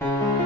thank you